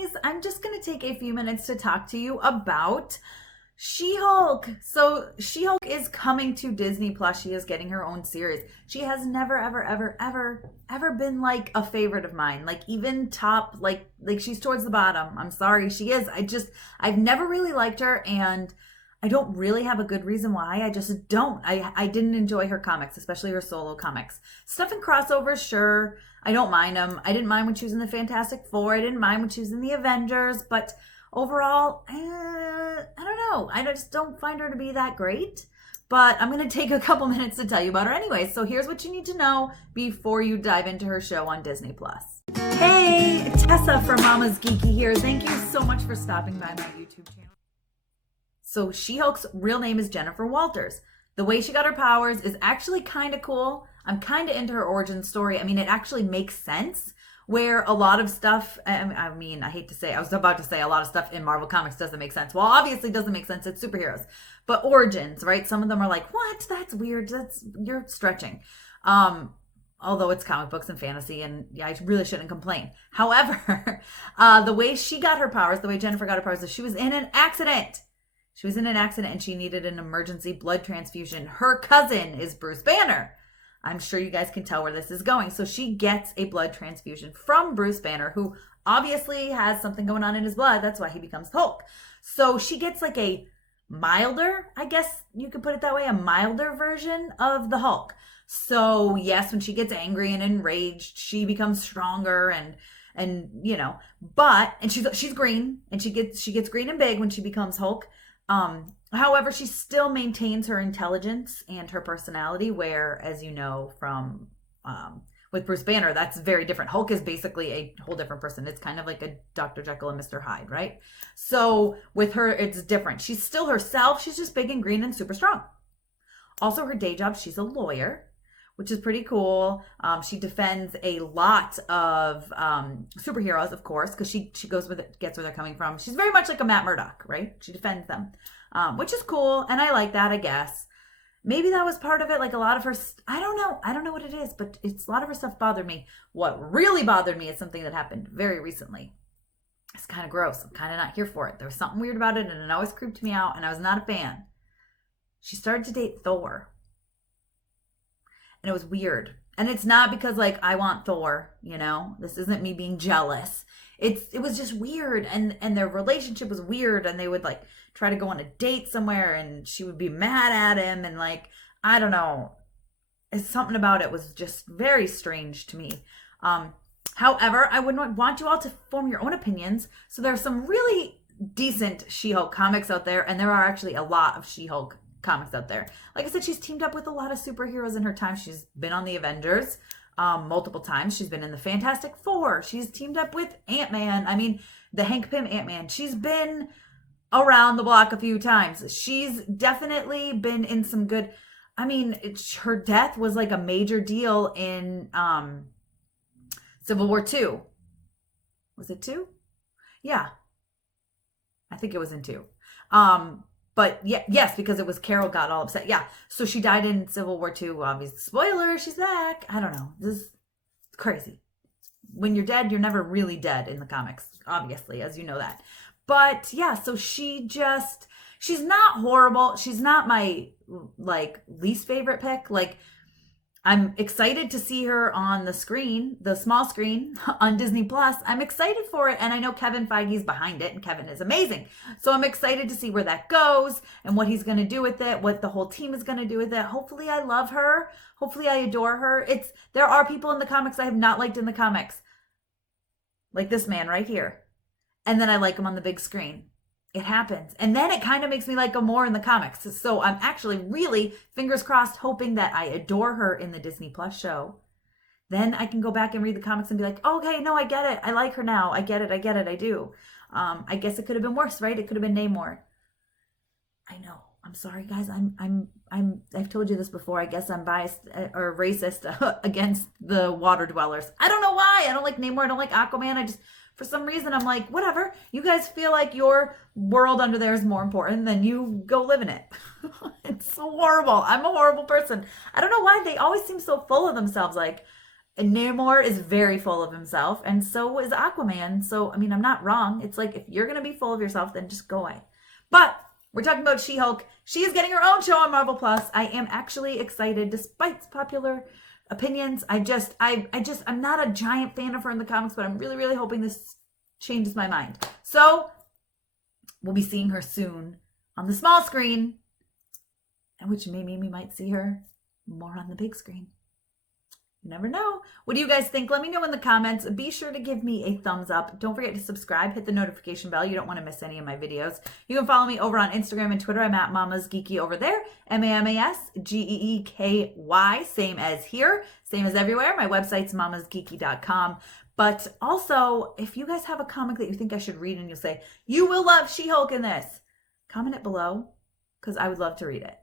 guys, I'm just going to take a few minutes to talk to you about She-Hulk. So She-Hulk is coming to Disney Plus. She is getting her own series. She has never, ever, ever, ever, ever been like a favorite of mine. Like even top, like she's towards the bottom. I'm sorry, she is. I've never really liked her, and I don't really have a good reason why. I just don't. I didn't enjoy her comics, especially her solo comics. Stuff in crossovers, sure. I don't mind them. I didn't mind when she was in the Fantastic Four. I didn't mind when she was in the Avengers. But overall, I don't know. I just don't find her to be that great. But I'm going to take a couple minutes to tell you about her anyway. So here's what you need to know before you dive into her show on Disney+. Hey, Tessa from Mama's Geeky here. Thank you so much for stopping by my YouTube channel. So She-Hulk's real name is Jennifer Walters. The way she got her powers is actually kind of cool. I'm kind of into her origin story. I mean, it actually makes sense where a lot of stuff, I mean, I hate to say, I was about to say a lot of stuff in Marvel Comics doesn't make sense. Well, obviously doesn't make sense. It's superheroes. But origins, right? Some of them are like, what? That's weird. You're stretching. Although it's comic books and fantasy, and yeah, I really shouldn't complain. However, the way she got her powers, the way Jennifer got her powers, is she was in an accident. She was in an accident and she needed an emergency blood transfusion. Her cousin is Bruce Banner. I'm sure you guys can tell where this is going. So she gets a blood transfusion from Bruce Banner, who obviously has something going on in his blood. That's why he becomes Hulk. So she gets like a milder, I guess you could put it that way, a milder version of the Hulk. So yes, when she gets angry and enraged, she becomes stronger and you know, and she's green, and she gets green and big when she becomes Hulk. However, she still maintains her intelligence and her personality, where, as you know from with Bruce Banner, that's very different. Hulk is basically a whole different person. It's kind of like a Dr. Jekyll and Mr. Hyde, right? So with her, it's different. She's still herself. She's just big and green and super strong. Also, her day job, she's a lawyer, which is pretty cool. She defends a lot of superheroes, of course, because she gets where they're coming from. She's very much like a Matt Murdock, right? She defends them, which is cool, and I like that, I guess. Maybe that was part of it. Like a lot of her, I don't know what it is, but a lot of her stuff bothered me. What really bothered me is something that happened very recently. It's kind of gross. I'm kind of not here for it. There was something weird about it, and it always creeped me out, and I was not a fan. She started to date Thor. And it was weird. And it's not because like I want Thor, you know, this isn't me being jealous. It was just weird. And their relationship was weird. And they would like try to go on a date somewhere and she would be mad at him. And like, I don't know. It's something about it was just very strange to me. However, I would want you all to form your own opinions. So there are some really decent She-Hulk comics out there. And there are actually a lot of She-Hulk comics out there. Like I said, she's teamed up with a lot of superheroes in her time. She's been on the Avengers multiple times. She's been in the Fantastic Four. She's teamed up with Ant-Man. I mean, the Hank Pym Ant-Man. She's been around the block a few times. She's definitely been in some good, I mean, her death was like a major deal in Civil War II. Was it 2? Yeah. I think it was in 2. But yeah, yes, because it was Carol got all upset. Yeah. So she died in Civil War II. Obviously, spoiler, she's back. I don't know. This is crazy. When you're dead, you're never really dead in the comics, obviously, as you know that. But yeah, so she's not horrible. She's not my like least favorite pick. Like I'm excited to see her on the screen, the small screen on Disney Plus. I'm excited for it. And I know Kevin Feige's behind it and Kevin is amazing. So I'm excited to see where that goes and what he's going to do with it, what the whole team is going to do with it. Hopefully I love her. Hopefully I adore her. There are people in the comics I have not liked in the comics. Like this man right here. And then I like him on the big screen. It happens. And then it kind of makes me like her more in the comics. So I'm actually really, fingers crossed, hoping that I adore her in the Disney Plus show. Then I can go back and read the comics and be like, oh, okay, no, I get it. I like her now. I get it. I do. I guess it could have been worse, right? It could have been Namor. I know. I'm sorry, guys. I've told you this before. I guess I'm biased or racist against the water dwellers. I don't know why. I don't like Namor. I don't like Aquaman. For some reason, I'm like, whatever. You guys feel like your world under there is more important, then you go live in it. It's so horrible. I'm a horrible person. I don't know why they always seem so full of themselves. Like, And Namor is very full of himself, and so is Aquaman. So, I mean, I'm not wrong. It's like, if you're going to be full of yourself, then just go away. But we're talking about She-Hulk. She is getting her own show on Marvel Plus. I am actually excited, despite popular opinions. I'm not a giant fan of her in the comics, but I'm really, really hoping this changes my mind. So, we'll be seeing her soon on the small screen, and which may mean we might see her more on the big screen. You never know. What do you guys think? Let me know in the comments. Be sure to give me a thumbs up. Don't forget to subscribe. Hit the notification bell. You don't want to miss any of my videos. You can follow me over on Instagram and Twitter. I'm at Mama's Geeky over there. MAMASGEEKY. Same as here. Same as everywhere. My website's mamasgeeky.com. But also, if you guys have a comic that you think I should read and you'll say, you will love She-Hulk in this, comment it below, because I would love to read it.